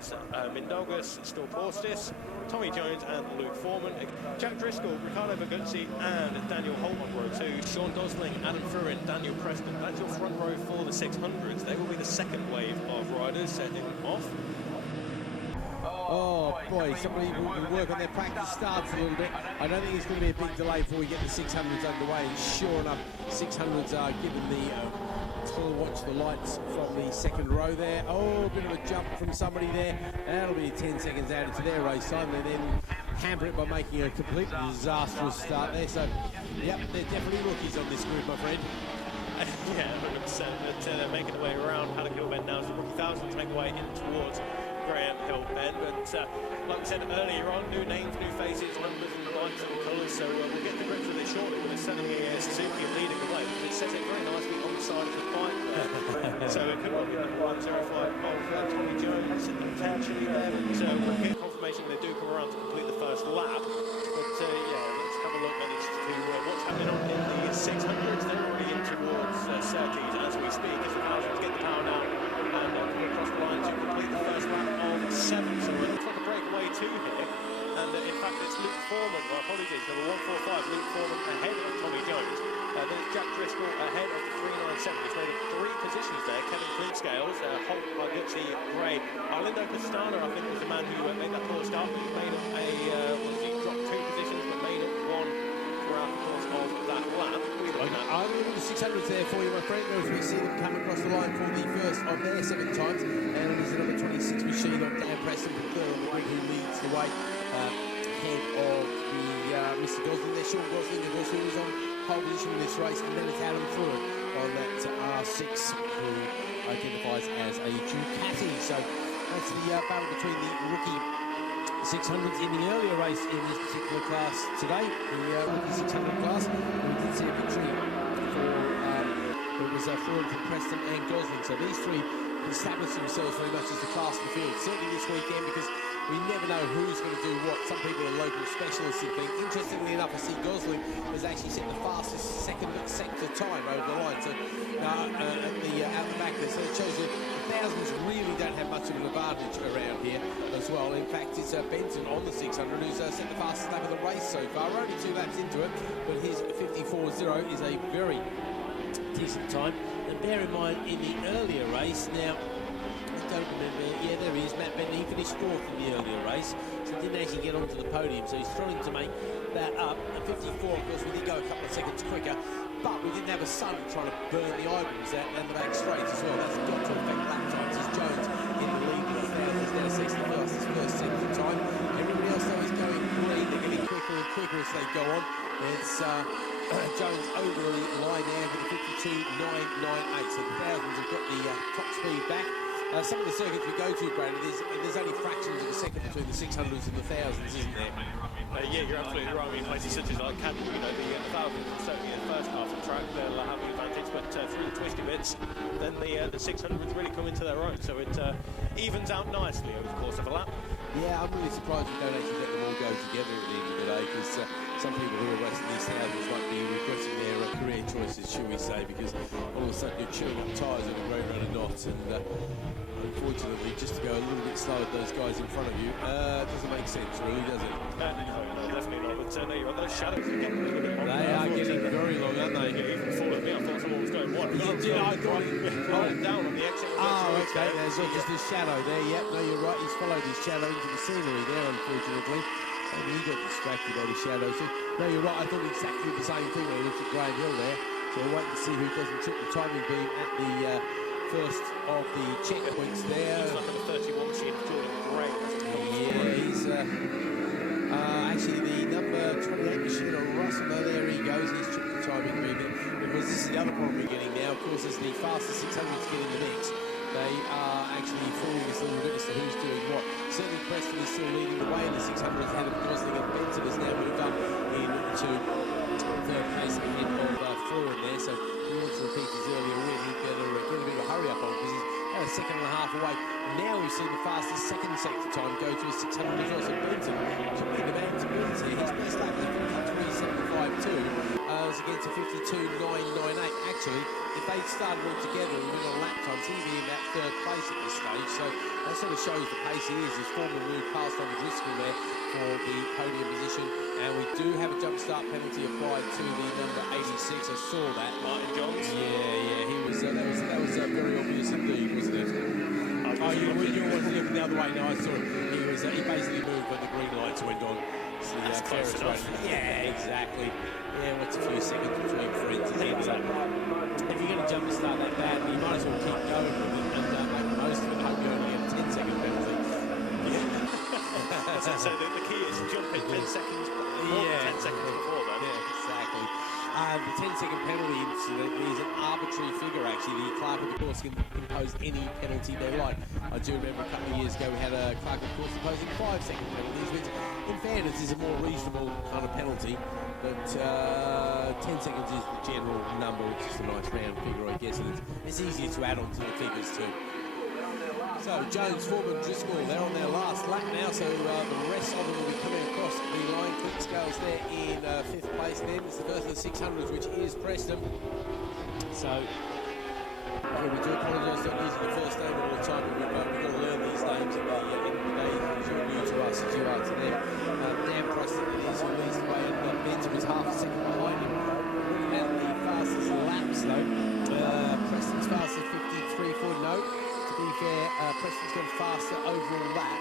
Mindaugas, still Postis, Tommy Jones and Luke Foreman, Jack Driscoll, Ricardo Bemsee and Daniel Holt on row 2, Sean Gosling, Adam Fruin, Daniel Preston. That's your front row for the 600s. They will be the second wave of riders setting off. Oh boy, somebody will work on their practice starts a little bit. I don't think it's going to be a big delay before we get the 600s underway. And sure enough, 600s are given the still watch the lights from the second row there. Oh, a bit of a jump from somebody there. That'll be 10 seconds out into their race time. They then hamper it by making a completely disastrous start there. So, yep, they're definitely rookies on this group, my friend. Yeah, 100%. But they're making their way around Haddock Hill Bend now. So rookie thousands make their way in towards Graham Hill Bend. But like we said earlier on, new names, new faces, numbers and lights and colours. So we'll get to grips with it shortly. But it's certainly Suzuki leading the way. It says it very nicely on the side of the bike there. So it could well be number 105 of Tommy Jones potentially there. But we'll get confirmation they do come around to complete the first lap. But yeah, let's have a look at what's happening on in the 600s. They're already in towards Surtees as we speak. As the thousands get the power down and come across the line to complete the first lap of 7. So it looks like a breakaway 2 here. And in fact, it's Luke Foreman, my apologies, number 145, Luke Foreman ahead of Tommy Jones. There's Jack Driscoll ahead of the 397. He's made up 3 positions there. Kevin Clinkscales, Holt, Margucci, Gray. Arlindo Pastana, I think, was the man who made that poor start, but he made up he dropped 2 positions, but made up 1 throughout the course of that lap. I'm in the 600s there for you, my friend. As we see them come across the line for the first of their 7 times. And it is the number 26 machine of Dan Preston, the third on the grid, who leads the way ahead of the Mr. Gosling there. Sean Gosling, of course, who was on pole position in this race. And then it's Adam Fruin on that R6, who identifies as a Ducati. So that's the battle between the rookie 600s in the earlier race in this particular class today, the rookie 600 class. We did see a victory for it was Fruin from Preston and Gosling. So these 3 established themselves very much as the class in the field, certainly this weekend, because we never know who's going to do what. Some people are local specialists in things. Interestingly enough, I see Gosling has actually set the fastest second sector time over the line. So out the back there, so it shows you the thousands really don't have much of an advantage around here as well. In fact, it's Benson on the 600 who's set the fastest lap of the race so far. We're only 2 laps into it, but his 54.0 is a very decent time. And bear in mind, in the earlier race, now I don't remember, yeah, there he is, Matt Bentley. He finished 4th in the earlier race, so he didn't actually get onto the podium, so he's trying to make that up. And 54, of course, we did go a couple of seconds quicker, but we didn't have a sun trying to burn the eyeballs out and the back straights as well. That's got to affect lap times. As Jones in the lead with 1,000, now 61st, his first second time. Everybody else, though, is going green. They're getting quicker and quicker as they go on. It's Jones over the line there with the 52.998. So the thousands have got the top speed back. Some of the circuits we go to, Brandon, there's only fractions of a second between the 600s and the thousands, isn't there? Yeah, you're absolutely right. I mean, places such as like Cadbury, the thousands, certainly in the first half of the track, they'll have the advantage, but through the twisty bits, then the 600s really come into their own. So it evens out nicely over the course of a lap. Yeah, I'm really surprised we don't actually let them all go together at the end of the day, because some people who are racing these thousands might be regretting their career choices, shall we say, because all of a sudden you're chewing up tyres at a great run of knots, and unfortunately, just to go a little bit slower than those guys in front of you doesn't make sense, really, does it? No, definitely not. But there you are. Those shadows are getting a little bit long. They are getting very long, aren't they? Yeah, even followed me. I thought someone was going one. I thought he rolled down on the exit. Oh, okay. There's just a shadow there. Yep, no, you're right. He's followed his shadow into the scenery there, unfortunately. And he got distracted by the shadow. So, no, you're right. I thought exactly the same thing when he looked at Graham Hill there. So we'll wait to see who doesn't trip the timing beam at the first of the checkpoints there. He's like a 31 machine of Jordan Gray. Yeah, he's actually the number 28 machine of Russell. Now there he goes. He's tripped the timing beam. Because this is the other problem we're getting now. Of course, as the fastest 600s get in the mix, they are actually falling this little bit as to who's doing what. Certainly Preston is still leading the way in the 600s ahead of Gosling, and Benson has now moved up into 3rd place ahead of Fruin there. So he wants to repeat his earlier win. He'd get a bit of a hurry up on because he's a second and a half away. Now we've seen the fastest second second time go to a 600 as well. So Benson should be the man to beat here. His best lap is 53.752. Was against a 52.998. Actually, if they'd started all together and win on lap times, he'd be in that third place at this stage. So that sort of shows the pace he is. His former move passed on the Driscoll there for the podium position. And we do have a jump start penalty applied to the number 86. I saw that. Martin Johns. Yeah, he was. That was very obvious indeed, wasn't it? Oh, you were looking the other way. No, I saw it. He basically moved when the green lights went on. So that's close enough. Yeah, exactly. Yeah, what's a few seconds between friends and ends up. If you're going to jump and start that badly, you might as well keep going with it and make the most of it. Hope you only get a 10-second penalty. Yeah. So the key is jump in 10 seconds. Yeah. 10 seconds before that. Yeah, exactly. The 10-second penalty incident is an arbitrary figure, actually. The clerk of the course can impose any penalty they like. I do remember a couple of years ago we had a clerk of the course imposing 5-second penalties, which, in fairness, is a more reasonable kind of penalty. But 10 seconds is the general number. It's just a nice round figure, I guess. And it's easier to add on to the figures, too. So, Jones, Foreman, Driscoll, they're on their last lap now, so the rest of them will be coming across the line. Click scales there in 5th place then. It's the first of the 600s, which is Preston. So, we do apologise for using the first name all the time, but we've got to learn these names at the end of the day, because you're new to us as you are to them. Dan Preston is who leads the way, and Bemsee was half a second behind him. Looking at the fastest laps, though, Preston's fastest 53.40. To be fair, Preston's gone faster overall lap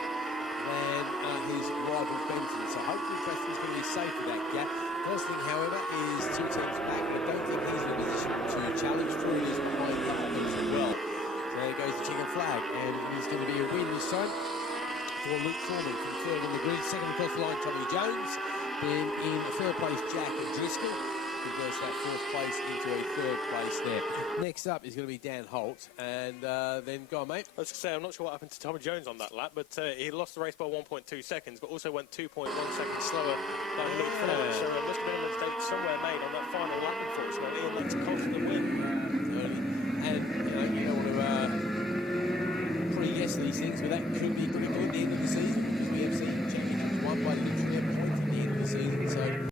than his rival Benson, so hopefully Preston's going to be safe with that gap. Gosling, however, is 2 teams back, but I don't think he's in a position to challenge through this behind Benson as well. So there goes the chicken flag, and it's going to be a win this time for Luke Foreman from third on the grid. Second across the line, Tommy Jones. Then in third place, Jack and Driscoll. Converts that 4th place into a 3rd place there. Next up is going to be Dan Holt, and then go on, mate. I was going to say, I'm not sure what happened to Tommy Jones on that lap, but he lost the race by 1.2 seconds, but also went 2.1 seconds slower than Luke Foreman. So there must have been a mistake somewhere made on that final lap, unfortunately, and that's cost the win. And you don't want to pre-guess these things, but that could be pretty good at the end of the season, because we have seen championships won by literally a point at the end of the season. So